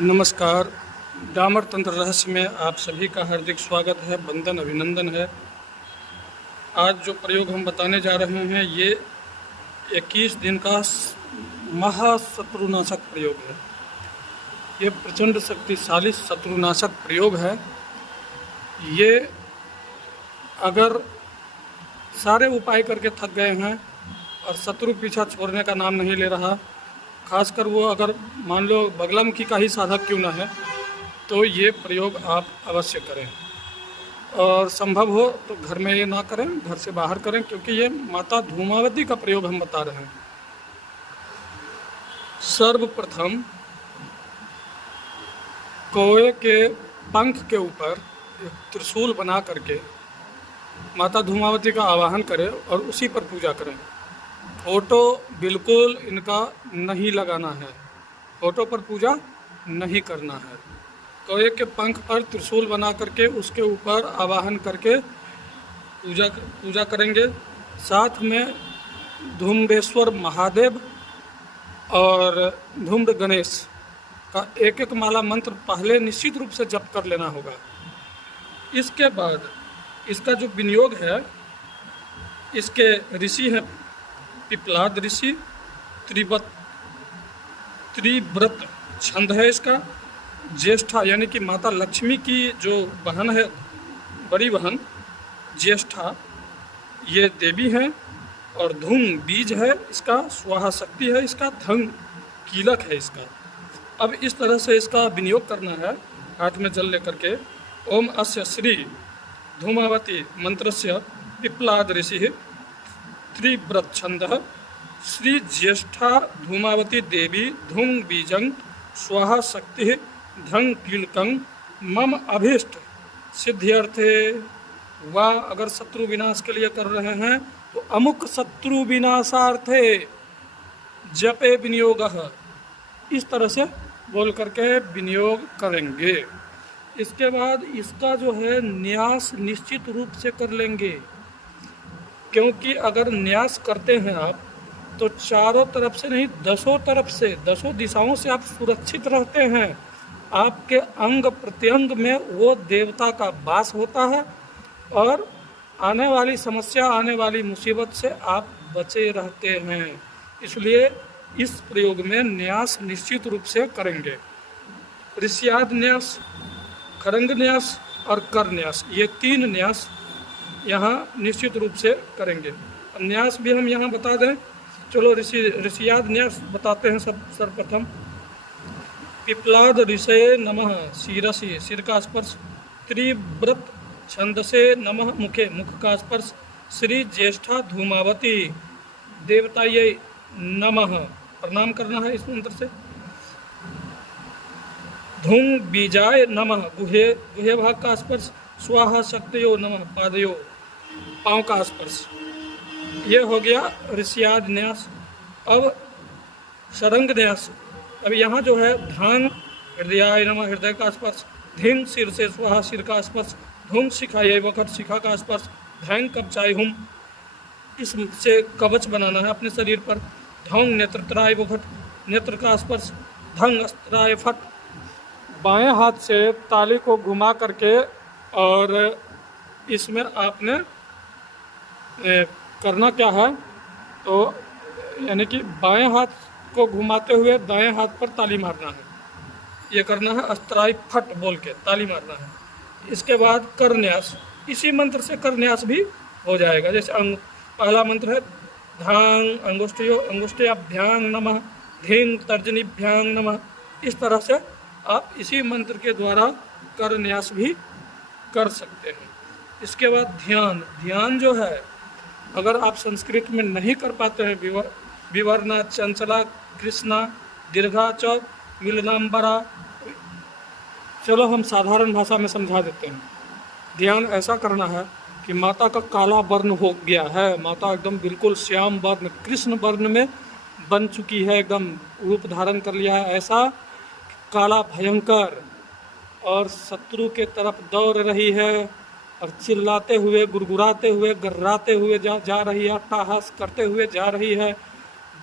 नमस्कार। डामर तंत्र रहस्य में आप सभी का हार्दिक स्वागत है, वंदन अभिनंदन है। आज जो प्रयोग हम बताने जा रहे हैं ये 21 दिन का महाशत्रुनाशक प्रयोग है। ये प्रचंड शक्तिशाली शत्रुनाशक प्रयोग है। ये अगर सारे उपाय करके थक गए हैं और शत्रु पीछा छोड़ने का नाम नहीं ले रहा, खासकर वो अगर मान लो बगलामुखी का ही साधक क्यों ना है, तो ये प्रयोग आप अवश्य करें। और संभव हो तो घर में ये ना करें, घर से बाहर करें, क्योंकि ये माता धूमावती का प्रयोग हम बता रहे हैं। सर्वप्रथम कौवे के पंख के ऊपर एक त्रिशूल बना करके माता धूमावती का आवाहन करें और उसी पर पूजा करें। फोटो बिल्कुल इनका नहीं लगाना है, फोटो पर पूजा नहीं करना है। कौवे के पंख पर त्रिशूल बना करके उसके ऊपर आवाहन करके पूजा करेंगे। साथ में धूम्रेश्वर महादेव और धूम्र गणेश का एक एक माला मंत्र पहले निश्चित रूप से जप कर लेना होगा। इसके बाद इसका जो विनियोग है, इसके ऋषि हैं पिपलाद ऋषि। त्रिव्रत छंद है इसका। ज्येष्ठा यानी कि माता लक्ष्मी की जो बहन है, बड़ी बहन ज्येष्ठा, ये देवी हैं। और धूम बीज है इसका, स्वाहा शक्ति है इसका, धन कीलक है इसका। अब इस तरह से इसका विनियोग करना है। हाथ में जल लेकर के ओम अस्य श्री धूमावती मंत्रस्य पिपलाद ऋषि त्रिव्रत छंद श्री ज्येष्ठा धूमावती देवी धूम बीजं स्वाहा शक्ति धं कीलकं मम अभीष्ट सिद्ध्यर्थे। वा अगर शत्रु विनाश के लिए कर रहे हैं तो अमुक शत्रु विनाशार्थे जपे विनियोगः, इस तरह से बोल करके विनियोग करेंगे। इसके बाद इसका जो है न्यास निश्चित रूप से कर लेंगे, क्योंकि अगर न्यास करते हैं आप तो चारों तरफ से नहीं, 10 तरफ से, 10 दिशाओं से आप सुरक्षित रहते हैं। आपके अंग प्रत्यंग में वो देवता का वास होता है और आने वाली समस्या, आने वाली मुसीबत से आप बचे रहते हैं। इसलिए इस प्रयोग में न्यास निश्चित रूप से करेंगे। ऋष्याद न्यास, खरंग न्यास और कर न्यास, ये 3 न्यास यहाँ निश्चित रूप से करेंगे। न्यास भी हम यहाँ बता दें। चलो ऋषियाद न्यास बताते हैं। सर्वप्रथम पिपलाद ऋषये नमः शिरसि, सिर का स्पर्श। त्रिव्रत छंदसे नमः मुखे, मुख का स्पर्श। श्री ज्येष्ठा धूमावती देवतायै नमः, प्रणाम करना है इस मंत्र से। धूम बीजाय नमः, गुहे भाग का स्पर्श। स्वाहा शक्तयो नमः, पादयो, पाँव का स्पर्श। ये हो गया ऋष्याद न्यास। अब शरंग न्यास। अब यहाँ जो है धान हृदयाय नमः, हृदय का स्पर्श। धिंग सिर से स्वाहा, सिर का स्पर्श। धूम शिखाय वखट, शिखा का स्पर्श। धैंग कवचाय हुम, इससे कवच बनाना है अपने शरीर पर। धौंग नेत्रत्राय वखट, नेत्र का स्पर्श। धंग अस्त्राय फट, बाएं हाथ से ताली को घुमा करके और इसमें आपने करना क्या है, तो यानी कि बाएं हाथ को घुमाते हुए दाएं हाथ पर ताली मारना है। ये करना है अस्त्राय फट बोल के ताली मारना है। इसके बाद करन्यास, इसी मंत्र से करन्यास भी हो जाएगा। जैसे पहला मंत्र है धांग अंगुष्ठ्याभ्यां नमः, धींग तर्जनीभ्यां नमः। इस तरह से आप इसी मंत्र के द्वारा करन्यास भी कर सकते हैं। इसके बाद ध्यान जो है, अगर आप संस्कृत में नहीं कर पाते हैं, विवरणा चंचला कृष्णा दीर्घा च मिलनाम्बरा, चलो हम साधारण भाषा में समझा देते हैं। ध्यान ऐसा करना है कि माता का काला वर्ण हो गया है, माता एकदम बिल्कुल श्याम वर्ण, कृष्ण वर्ण में बन चुकी है, एकदम रूप धारण कर लिया है ऐसा काला भयंकर, और शत्रु के तरफ दौड़ रही है और चिल्लाते हुए, गुरगुराते हुए, गर्राते हुए जा रही है, अट्टहास करते हुए जा रही है।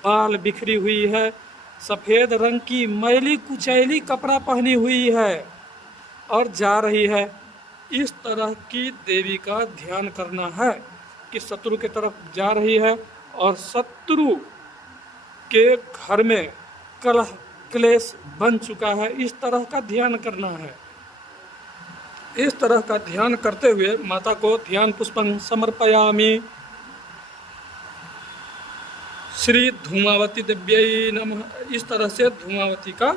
बाल बिखरी हुई है, सफ़ेद रंग की मैली कुचैली कपड़ा पहनी हुई है और जा रही है। इस तरह की देवी का ध्यान करना है कि शत्रु की तरफ जा रही है और शत्रु के घर में कलह क्लेश बन चुका है। इस तरह का ध्यान करना है। इस तरह का ध्यान करते हुए माता को ध्यान पुष्पं समर्पयामि। श्री धूमावती दिव्यै नमः। इस तरह से धूमावती का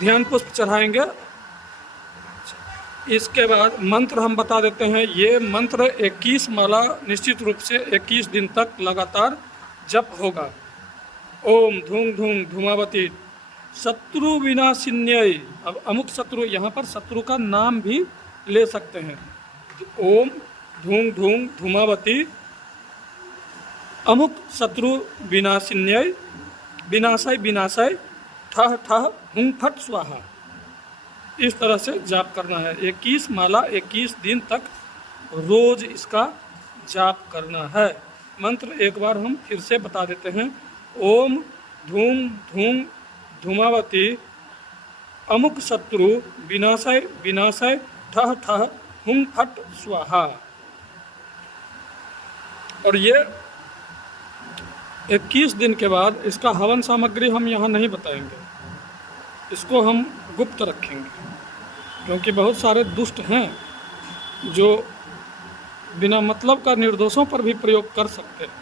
ध्यान पुष्प चढ़ाएंगे। इसके बाद मंत्र हम बता देते हैं। ये मंत्र 21 माला निश्चित रूप से 21 दिन तक लगातार जप होगा। ओम धूम धूम धूमावती शत्रु विनाशिन्यै। अब अमुक शत्रु, यहाँ पर शत्रु का नाम भी ले सकते हैं। ओम धूम धूम धूमावती अमुक शत्रु विनाशिन्यै विनाशय विनाशय ठह ठह हुं फट स्वाहा। इस तरह से जाप करना है। 21 माला 21 दिन तक रोज इसका जाप करना है। मंत्र एक बार हम फिर से बता देते हैं। ओम धूम धूम धूमावती अमुक शत्रु विनाशय विनाशय ठह ठह हुं फट स्वाहा। और ये 21 दिन के बाद इसका हवन सामग्री हम यहाँ नहीं बताएंगे, इसको हम गुप्त रखेंगे, क्योंकि बहुत सारे दुष्ट हैं जो बिना मतलब का निर्दोषों पर भी प्रयोग कर सकते हैं।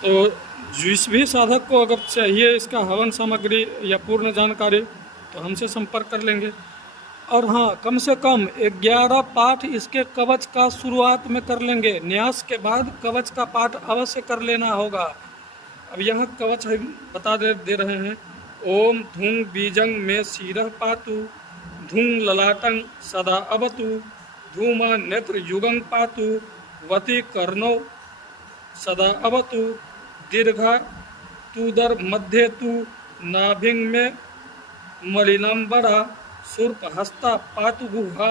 तो जिस भी साधक को अगर चाहिए इसका हवन सामग्री या पूर्ण जानकारी तो हमसे संपर्क कर लेंगे। और हाँ, कम से कम 11 पाठ इसके कवच का शुरुआत में कर लेंगे। न्यास के बाद कवच का पाठ अवश्य कर लेना होगा। अब यहाँ कवच हम बता दे रहे हैं। ओम धूं बीजंग में शिरः पातु, धूं ललाटं सदा अवतु, धूमा नेत्र युगं पातु, वती कर्णौ सदा अवतु, दीर्घा तुदर मध्य तु, नाभिंग में मलिनंबरा, सूर्प हस्ता पातु गुहा,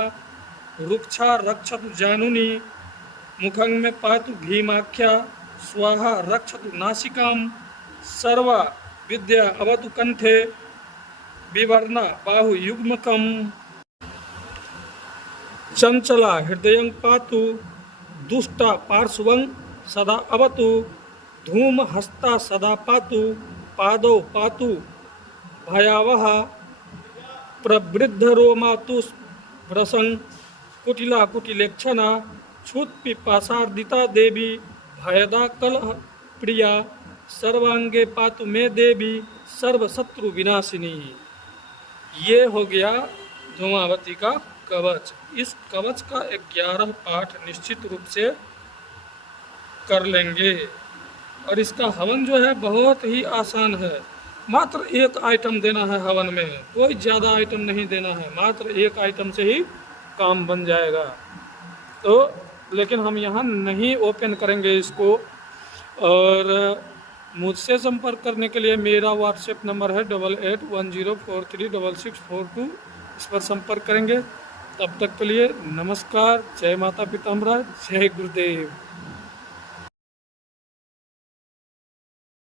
रुक्षा रक्षतु जानुनी, मुखं में पातु भीमाख्या, स्वाहा रक्षतु नासिकाम, सर्वा विद्या अवतु कंठे, विवर्णा बाहु युग्मकम, चंचला हृदयं पातु, दुष्टा पार्श्वं सदा अवतु, धूम हस्ता सदा पातु, पादौ पातु भयावह, प्रवृद्ध रोमातु भ्रसं, कुटिला कुटिलेक्षणा, क्षुत पिपासार्दिता देवी, भयदा कलह प्रिया, सर्वांगे पातु मे देवी, सर्व शत्रु विनाशिनी। ये हो गया धूमावती का कवच। इस कवच का 11 पाठ निश्चित रूप से कर लेंगे। और इसका हवन जो है बहुत ही आसान है। मात्र एक आइटम देना है हवन में, कोई ज़्यादा आइटम नहीं देना है। मात्र एक आइटम से ही काम बन जाएगा। तो लेकिन हम यहाँ नहीं ओपन करेंगे इसको। और मुझसे संपर्क करने के लिए मेरा व्हाट्सएप नंबर है 8810436642। इस पर संपर्क करेंगे। तब तक के लिए नमस्कार। जय माता पिताम्बरा, जय गुरुदेव।